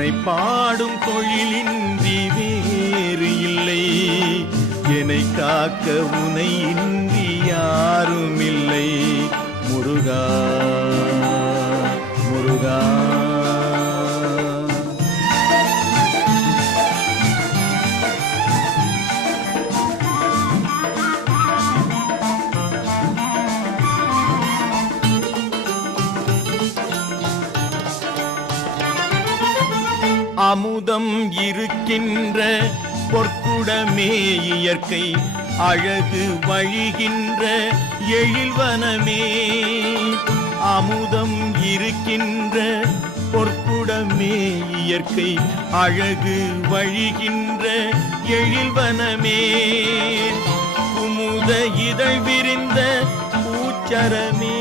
உனை பாடும் தொழிலின்றி வேறு இல்லை. என்னை காக்க உனை இன்றி யாரும் இல்லை. முருகா முருகா. அமுதம் இருக்கின்ற பொற்குடமே இயற்கை அழகு வழிகின்ற எழில்வனமே. அமுதம் இருக்கின்ற பொற்குடமே இயற்கை அழகு வழிகின்ற எழில்வனமே. குமுத இதழ் விரிந்த பூச்சரமே